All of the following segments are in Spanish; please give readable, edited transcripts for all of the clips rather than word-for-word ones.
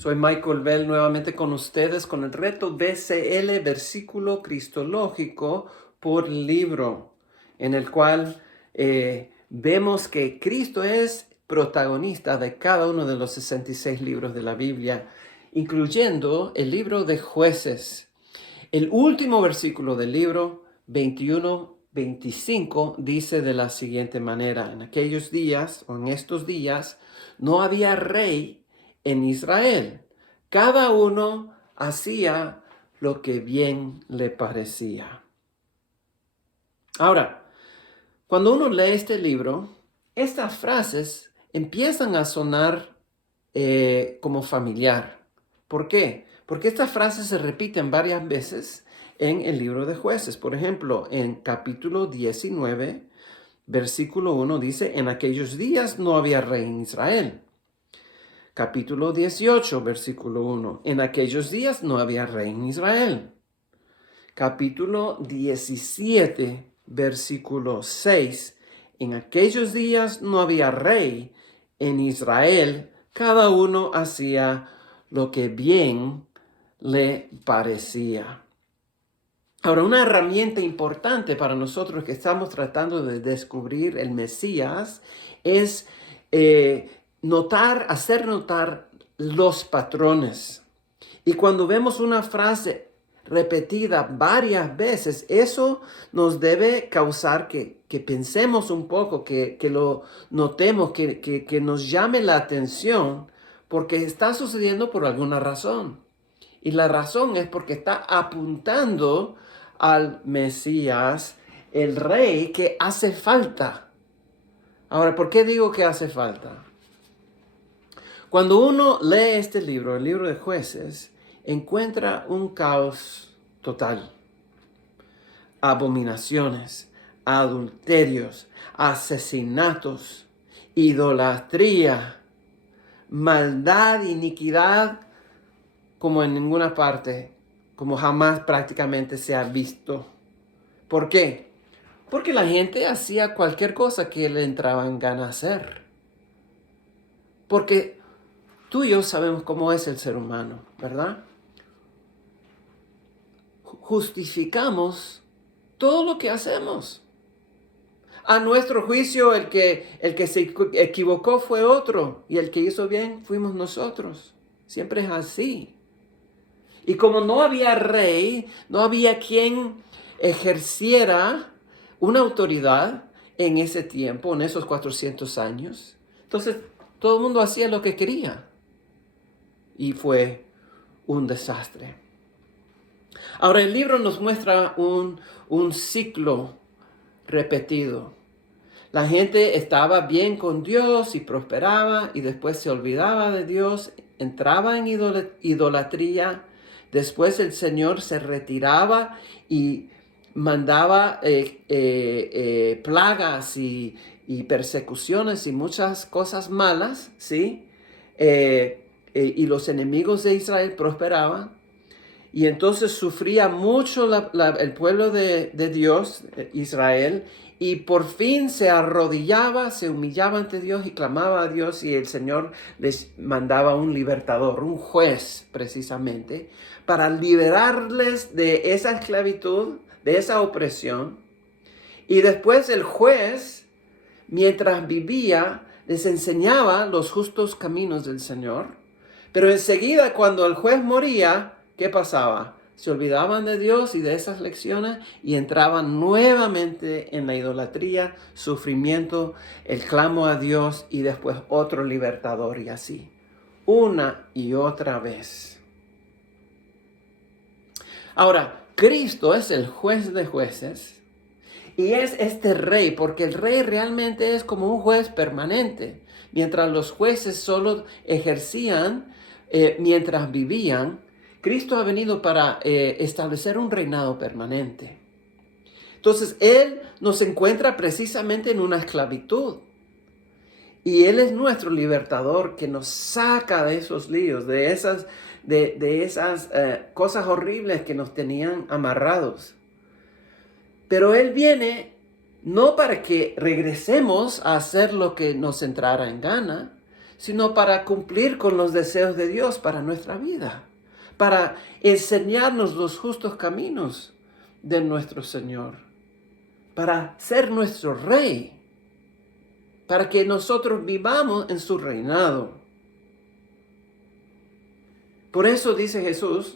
Soy Michael Bell nuevamente con ustedes con el reto BCL, versículo cristológico por libro, en el cual vemos que Cristo es protagonista de cada uno de los 66 libros de la Biblia, incluyendo el libro de Jueces. El último versículo del libro 21-25 dice de la siguiente manera: en aquellos días o en estos días no había rey en Israel. Cada uno hacía lo que bien le parecía. Ahora, cuando uno lee este libro, estas frases empiezan a sonar como familiar. ¿Por qué? Porque estas frases se repiten varias veces en el libro de Jueces. Por ejemplo, en capítulo 19, versículo 1 dice: en aquellos días no había rey en Israel. Capítulo 18, versículo 1. En aquellos días no había rey en Israel. Capítulo 17, versículo 6. En aquellos días no había rey en Israel. Cada uno hacía lo que bien le parecía. Ahora, una herramienta importante para nosotros que estamos tratando de descubrir el Mesías es hacer notar los patrones. Y cuando vemos una frase repetida varias veces, eso nos debe causar que pensemos un poco, que lo notemos, que nos llame la atención, porque está sucediendo por alguna razón. Y la razón es porque está apuntando al Mesías, el rey que hace falta. Ahora, ¿por qué digo que hace falta? Cuando uno lee este libro, el libro de Jueces, encuentra un caos total. Abominaciones, adulterios, asesinatos, idolatría, maldad, iniquidad, como en ninguna parte, como jamás prácticamente se ha visto. ¿Por qué? Porque la gente hacía cualquier cosa que le entraba en gana hacer. Porque tú y yo sabemos cómo es el ser humano, ¿verdad? Justificamos todo lo que hacemos. A nuestro juicio, el que se equivocó fue otro, y el que hizo bien fuimos nosotros. Siempre es así. Y como no había rey, no había quien ejerciera una autoridad en ese tiempo, en esos 400 años, entonces todo el mundo hacía lo que quería. Y fue un desastre. Ahora, el libro nos muestra un ciclo repetido. La gente estaba bien con Dios y prosperaba, y después se olvidaba de Dios, entraba en idolatría. Después el Señor se retiraba y mandaba plagas y persecuciones y muchas cosas malas, ¿sí? Y los enemigos de Israel prosperaban. Y entonces sufría mucho el pueblo de Dios, Israel, y por fin se arrodillaba, se humillaba ante Dios y clamaba a Dios, y el Señor les mandaba un libertador, un juez precisamente, para liberarles de esa esclavitud, de esa opresión. Y después el juez, mientras vivía, les enseñaba los justos caminos del Señor. Pero enseguida, cuando el juez moría, ¿qué pasaba? Se olvidaban de Dios y de esas lecciones y entraban nuevamente en la idolatría, sufrimiento, el clamo a Dios y después otro libertador, y así, una y otra vez. Ahora, Cristo es el juez de jueces y es este rey, porque el rey realmente es como un juez permanente. Mientras los jueces solo ejercían mientras vivían, Cristo ha venido para establecer un reinado permanente. Entonces, Él nos encuentra precisamente en una esclavitud. Y Él es nuestro libertador, que nos saca de esos líos, de esas cosas horribles que nos tenían amarrados. Pero Él viene no para que regresemos a hacer lo que nos entrara en gana, sino para cumplir con los deseos de Dios para nuestra vida, para enseñarnos los justos caminos de nuestro Señor, para ser nuestro Rey, para que nosotros vivamos en su reinado. Por eso dice Jesús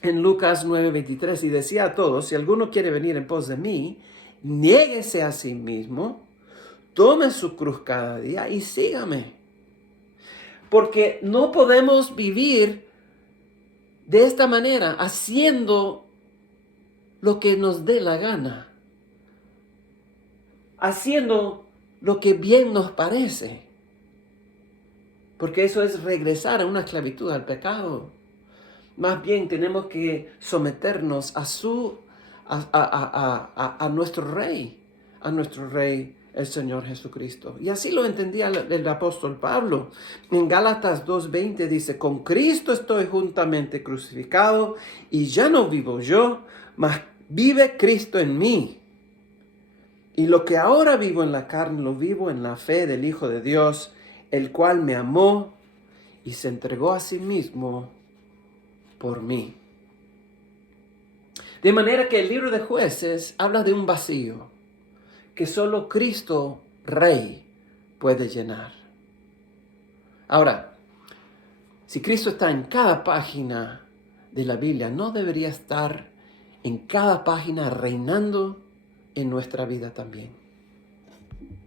en Lucas 9:23, y decía a todos: si alguno quiere venir en pos de mí, niéguese a sí mismo, tome su cruz cada día y sígame. Porque no podemos vivir de esta manera, haciendo lo que nos dé la gana, haciendo lo que bien nos parece. Porque eso es regresar a una esclavitud al pecado. Más bien tenemos que someternos a nuestro Rey, el Señor Jesucristo. Y así lo entendía el apóstol Pablo. En Gálatas 2:20 dice: con Cristo estoy juntamente crucificado, y ya no vivo yo, mas vive Cristo en mí. Y lo que ahora vivo en la carne, lo vivo en la fe del Hijo de Dios, el cual me amó y se entregó a sí mismo por mí. De manera que el libro de Jueces habla de un vacío que solo Cristo Rey puede llenar. Ahora, si Cristo está en cada página de la Biblia, ¿no debería estar en cada página reinando en nuestra vida también?